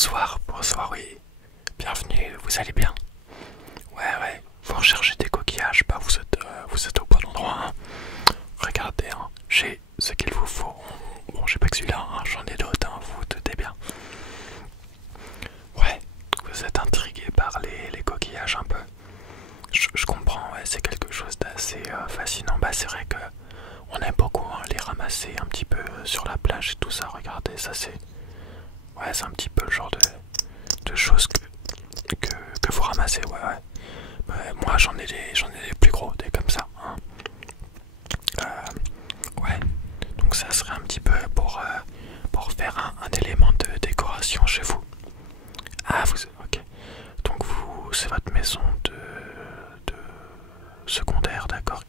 Bonsoir, bonsoir, oui. Bienvenue, vous allez bien? Ouais, vous recherchez des coquillages, bah vous êtes au bon endroit, hein. Regardez, hein, j'ai ce qu'il vous faut. Bon, j'ai pas que celui-là, hein, j'en ai d'autres, hein, vous vous doutez bien. Ouais, vous êtes intrigué par les coquillages un peu. Je comprends, ouais, c'est quelque chose d'assez fascinant. Bah c'est vrai que on aime beaucoup hein, les ramasser un petit peu sur la plage et tout ça. Regardez, ça c'est... Ouais, c'est un petit peu le genre de choses que vous ramassez, ouais. Moi j'en ai des plus gros, des comme ça. Hein. Ouais, donc ça serait un petit peu pour faire un élément de décoration chez vous. Ah, ok. Donc c'est votre maison de secondaire, d'accord.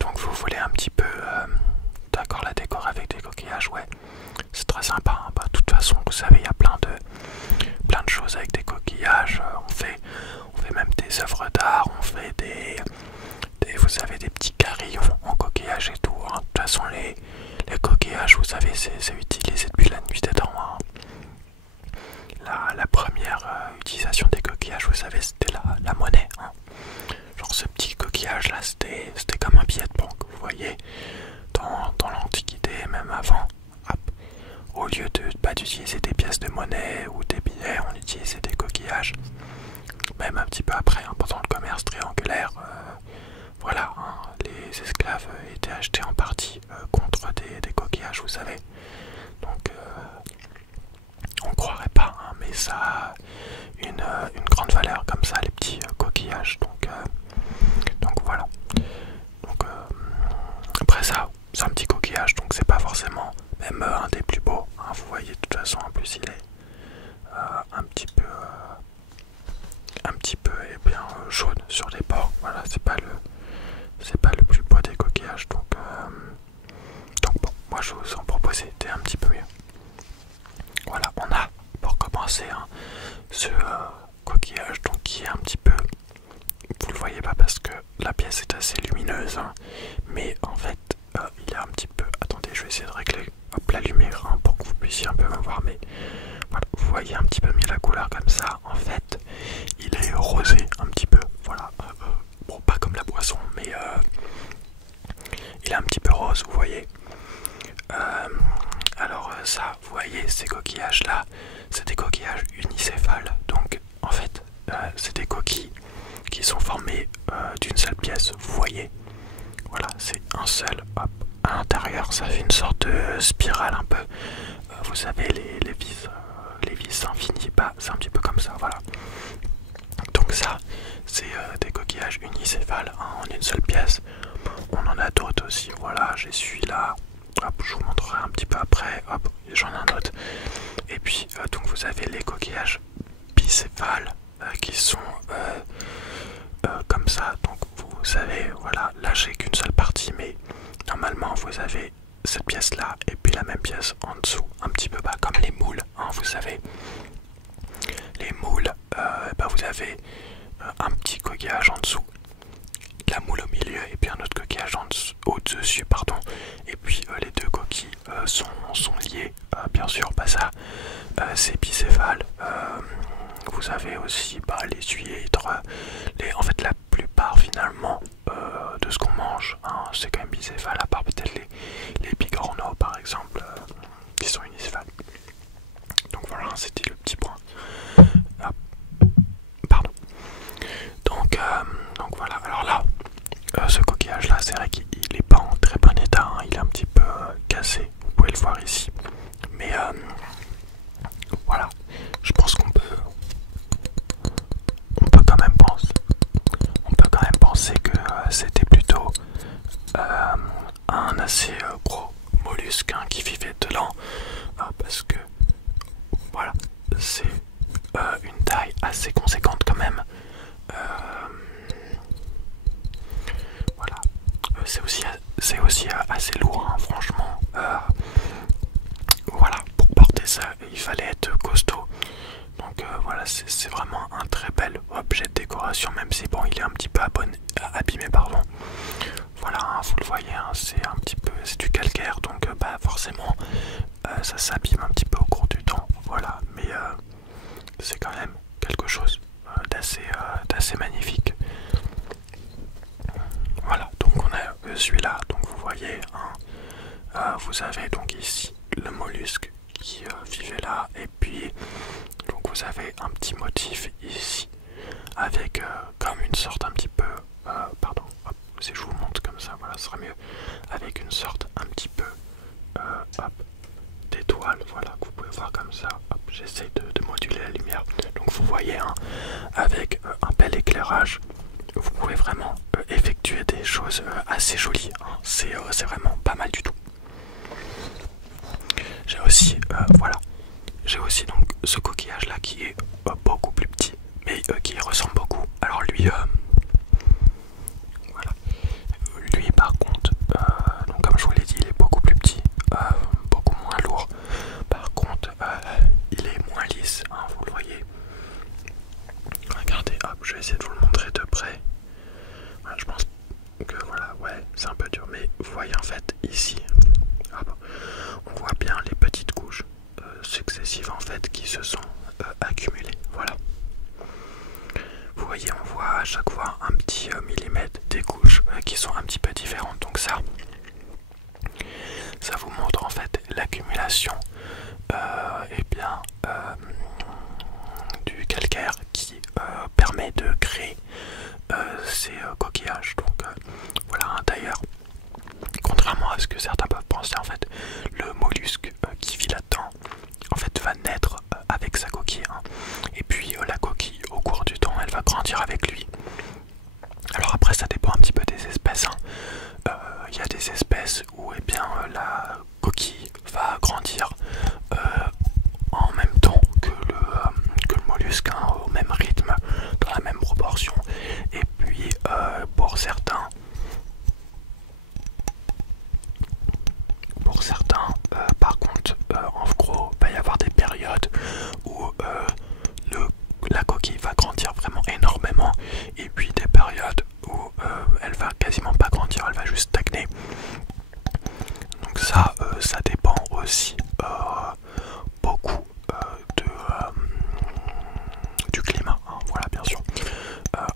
Donc vous voulez un petit peu, d'accord, la décor avec des coquillages, ouais. C'est très sympa, hein. Bah, de toute façon, vous savez, il y a plein de choses avec des coquillages. On fait même des œuvres d'art, on fait vous savez, des petits carillons en coquillage et tout. Hein. De toute façon, les coquillages, vous savez, c'est utilisé depuis la nuit des temps. Hein. La première utilisation des coquillages, vous savez, c'était la monnaie. Hein. Genre ce petit coquillage là, c'était comme un billet de banque, vous voyez, dans l'Antiquité, même avant. Hop. Au lieu d'utiliser des pièces de monnaie ou des billets, on utilisait des coquillages. Même un petit peu après, hein, pendant le commerce triangulaire, voilà, hein, les esclaves étaient achetés en partie contre des coquillages, vous savez. Donc, on croirait pas, hein, mais ça a une grande valeur comme ça, les petits coquillages. Donc voilà. Donc, après ça, c'est un petit coquillage, donc c'est pas forcément même un des plus beaux. Hein, vous voyez, de toute façon, en plus, il est un petit peu eh bien, jaune sur les bords. Voilà, c'est pas le plus beau des coquillages. Donc bon, moi je vous en proposais des un petit peu mieux. Voilà, on a pour commencer hein, ce coquillage donc qui est un petit peu, vous le voyez pas parce que la pièce est assez lumineuse, hein, mais en fait il est un petit peu, attendez, je vais essayer de régler hop, la lumière hein, pour que vous puissiez un peu me voir, mais voilà, vous voyez un petit peu mieux la couleur comme ça. En fait il est rosé un petit peu, voilà, bon pas comme la boisson, mais il est un petit peu rose, vous voyez. Alors ça, vous voyez, ces coquillages là, c'est des coquillages unicéphales. Donc en fait, c'est des coquilles qui sont formées d'une seule pièce, vous voyez. Voilà, c'est un seul, hop, à l'intérieur, ça fait une sorte de spirale un peu. Vous savez, les vis infinies, bah, c'est un petit peu comme ça, voilà. Donc ça, c'est des coquillages unicéphales hein, en une seule pièce. On en a d'autres aussi, voilà, j'ai celui-là. Hop, je vous montrerai un petit peu après. Hop, j'en ai un autre. Et puis, donc vous avez les coquillages bicéphales qui sont comme ça. Donc vous savez, voilà, là j'ai qu'une seule partie, mais normalement vous avez cette pièce-là et puis la même pièce en dessous, un petit peu bas, comme les moules. Hein, vous savez, les moules, bah, vous avez un petit coquillage en dessous, la moule au milieu et puis un autre coquillage au-dessus, pardon. Et puis les deux coquilles sont liées, bien sûr, bah ça, c'est bicéphale. Vous avez aussi bah, les huîtres, en fait la plupart finalement de ce qu'on mange, hein, c'est quand même bicéphale, à part peut-être les bigorneaux par exemple, qui sont unicéphales. Donc voilà, c'était le petit point. Ah, pardon. Donc voilà, alors là, ce coquillage là, c'est vrai qu'il est pas en très bon état, hein, il est un petit peu cassé, vous pouvez le voir ici. Mais voilà, je pense qu'on peut quand même penser que c'était plutôt un assez gros mollusque hein, qui vivait dedans, parce que voilà, c'est une taille assez conséquente quand même. Voilà, c'est aussi assez lourd, hein, franchement. Voilà, pour porter ça, il fallait être costaud. Donc voilà, c'est vraiment un très bel objet de décoration, même si bon, il est un petit peu abîmé, pardon. Voilà, hein, vous le voyez, hein, c'est du calcaire, donc bah forcément, ça s'abîme un petit peu au cours du temps. Voilà, mais Et puis donc vous avez un petit motif ici avec comme une sorte un petit peu pardon, hop, si je vous montre comme ça, voilà, ce sera mieux, avec une sorte un petit peu hop, d'étoile, voilà, que vous pouvez voir comme ça. J'essaie de moduler la lumière. Donc vous voyez, hein, avec un bel éclairage, vous pouvez vraiment effectuer des choses assez jolies, hein. C'est vraiment pas mal du tout. J'ai aussi voilà, j'ai aussi donc ce coquillage là qui est beaucoup plus petit, mais qui ressemble beaucoup. Alors lui voilà, lui par contre donc comme je vous l'ai dit, il est beaucoup plus petit, beaucoup moins lourd. Par contre il est moins lisse, hein, vous le voyez. Regardez, hop, je vais essayer de vous le montrer de près. Voilà, je pense que voilà, ouais, c'est un peu dur, mais vous voyez en fait ici, hop, on voit bien les petites couches successives en fait qui se sont accumulées. Voilà. Vous voyez, on voit à chaque fois un petit millimètre des couches qui sont un petit peu différentes. Donc ça vous montre en fait l'accumulation du calcaire qui permet de créer ces coquillages. Donc voilà, d'ailleurs, contrairement à ce que certains peuvent penser, en fait, le mollusque qui vit là-dedans, en fait, va naître avec sa coquille, hein. Et puis la coquille, au cours du temps, elle va grandir avec lui. Alors après, ça dépend un petit peu des espèces, hein. Il y a des espèces où la coquille va grandir en même temps que le mollusque, hein, au même rythme, dans la même proportion. Et puis pour certains, par contre, en gros, il va y avoir des périodes où la coquille va grandir vraiment énormément, et puis des périodes où elle va quasiment pas grandir, elle va juste stagner. Donc ça dépend aussi beaucoup du climat, hein, voilà, bien sûr.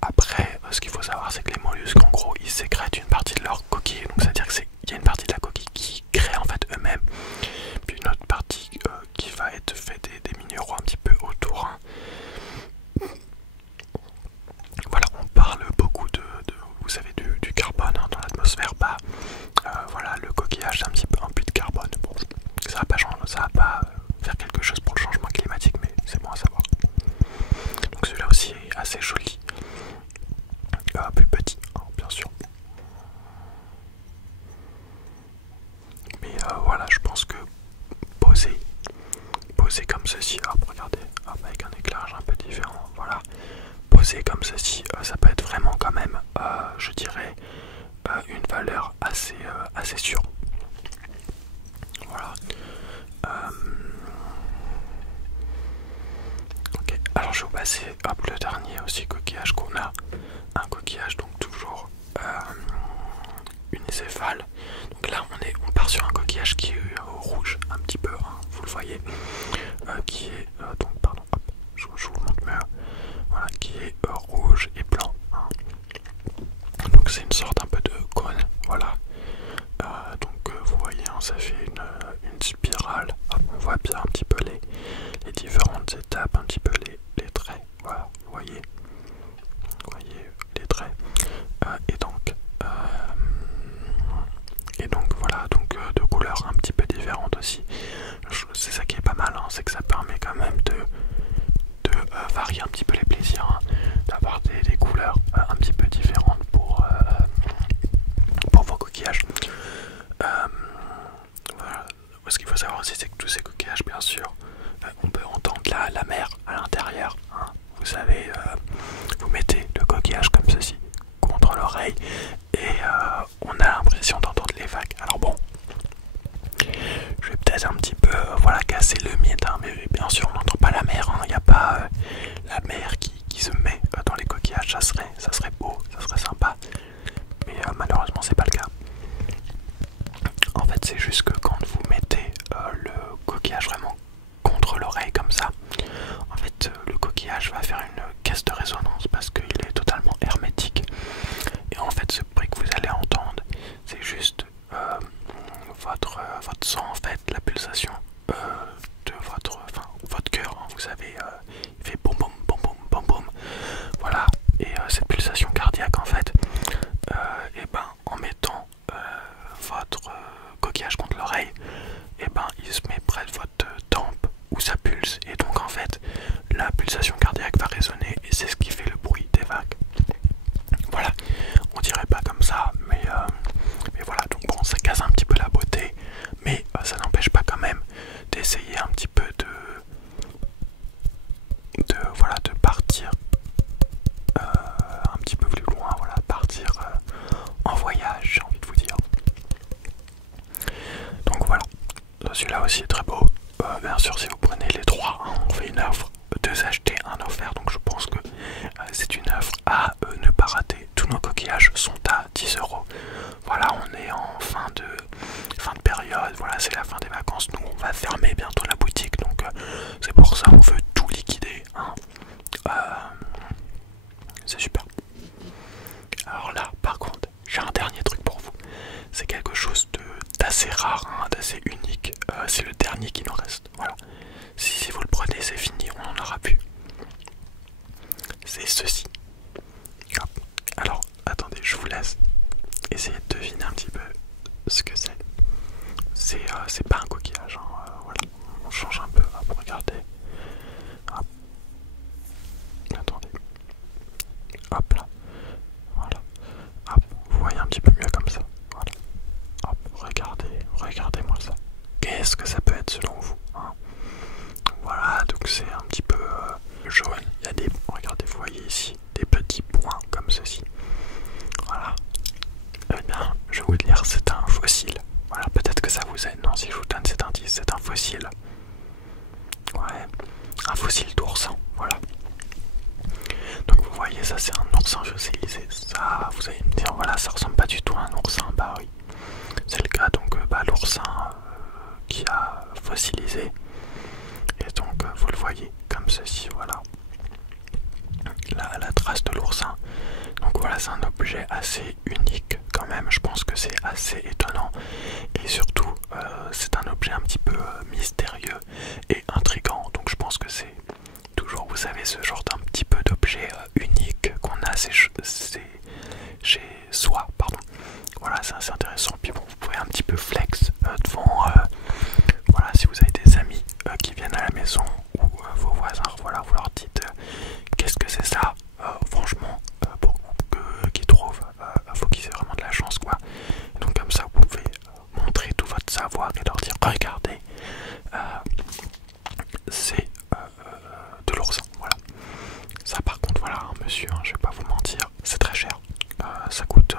Après, ce qu'il faut savoir, c'est que les mollusques, en gros, ils sécrètent une partie de leur coquille, donc c'est à dire qu'il y a une partie de la coquille qui crée en fait eux-mêmes, puis une autre partie qui va être faite des minéraux un petit peu autour, hein. Voilà, on parle beaucoup vous savez, du carbone, hein, dans l'atmosphère. Bah voilà, le coquillage, c'est un petit peu un puits de carbone. Bon, ça va pas changer, ça va pas faire quelque chose pour le changement climatique, mais c'est bon à savoir. Donc celui-là aussi est assez joli, plus petit, hein, bien sûr. Mais voilà, je pense que poser comme ceci, hop, regardez, hop, avec un éclairage un peu différent, voilà, poser comme ceci, ça peut être vraiment quand même, je dirais, une valeur assez sûre. Voilà. Ok, alors je vais vous passer hop, le dernier aussi coquillage qu'on a, un coquillage donc toujours unicéphale. Donc là on part sur un coquillage qui est rouge un petit peu, hein, vous le voyez, qui est donc pardon, hop, je vous le montre mieux, voilà, qui est rouge et blanc, hein. Donc c'est une sorte un peu de cône, voilà. Donc vous voyez, hein, ça fait une spirale. Hop, on voit bien un petit peu les différentes étapes, un petit peu les traits, voilà, vous voyez les traits, et donc voilà, donc de couleurs un petit peu différentes aussi. C'est ça qui est pas mal, hein, c'est que ça permet quand même de varier un petit peu les plaisirs, hein, d'avoir des couleurs un petit peu différentes pour vos coquillages. Voilà. Ce qu'il faut savoir aussi, c'est que tous ces coquillages, bien sûr, on peut entendre la mer à l'intérieur, hein. Vous savez, vous mettez le coquillage comme ceci contre l'oreille et on a l'impression d'entendre les vagues. Alors bon, je vais peut-être un petit peu voilà, casser le mythe, hein, mais bien sûr on n'entend pas la mer, hein. Il n'y a pas la mer qui se met dans les coquillages. Ça serait beau, ça serait sympa, mais malheureusement c'est pas le cas. En fait c'est juste que quand vous mettez le coquillage vraiment oursin fossilisé. Ça, vous allez me dire, voilà, ça ressemble pas du tout à un oursin. Bah oui, c'est le cas. Donc, l'oursin qui a fossilisé. Et donc, vous le voyez comme ceci, voilà. La trace de l'oursin. Donc voilà, c'est un objet assez unique quand même. Je pense que c'est assez étonnant. Et surtout, c'est un objet un petit peu mystérieux et intriguant. Donc je pense que c'est toujours, vous savez, ce genre d'un petit peu d'objet unique qu'on a chez soi. Pardon. Voilà, c'est assez intéressant. Puis bon, vous pouvez un petit peu flex devant, voilà, si vous avez des amis qui viennent à la maison ou vos voisins, voilà, vous leur dites qu'est-ce que c'est ça. Franchement, pour qu'ils trouvent, faut qu'ils aient vraiment de la chance, quoi. Et donc comme ça, vous pouvez montrer tout votre savoir et leur dire regardez, c'est de l'oursin, voilà. Ça par contre, voilà, hein, monsieur, hein, je vais pas vous mentir, c'est très cher. Ça coûte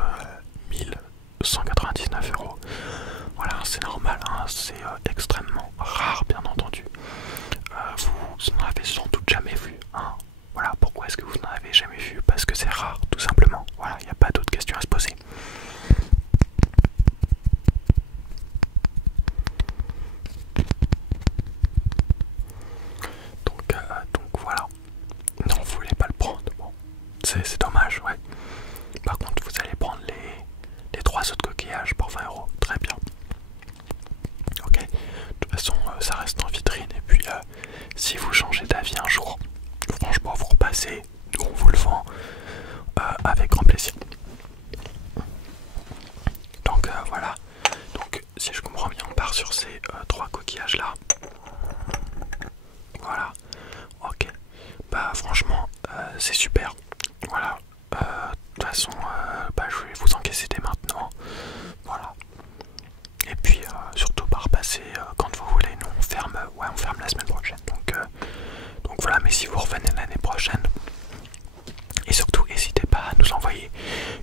1199 €. Voilà, c'est normal, hein, c'est extrêmement rare, bien entendu. Vous n'en avez sans doute jamais vu, hein. Voilà, pourquoi est-ce que vous n'en avez jamais vu? Parce que c'est rare, tout simplement. Voilà, il n'y a pas d'autres questions à se poser. Donc voilà. Non, vous voulez pas le prendre. Bon, c'est dommage, ouais. Par contre, vous allez prendre les 3 autres coquillages pour 20 €. Très bien. Ok. De toute façon, ça reste en vitrine. Et puis, si vous changez d'avis un jour, franchement, vous repassez, on vous le vend avec grand plaisir. Donc voilà. Donc, si je comprends bien, on part sur ces 3 coquillages là. Voilà. Ok. Bah franchement, c'est super. Voilà. De toute façon, je vais vous encaisser dès maintenant. Voilà. Et puis surtout par repasser quand vous voulez. Nous on ferme la semaine prochaine. Donc voilà, mais si vous revenez l'année prochaine, et surtout n'hésitez pas à nous envoyer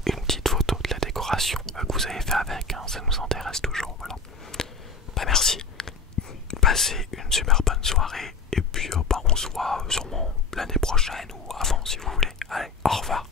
une petite photo de la décoration que vous avez fait avec, hein, ça nous intéresse toujours. Voilà. Bah merci. Passez une super bonne soirée et puis on se voit sûrement l'année prochaine ou avant si vous voulez. Allez, au revoir.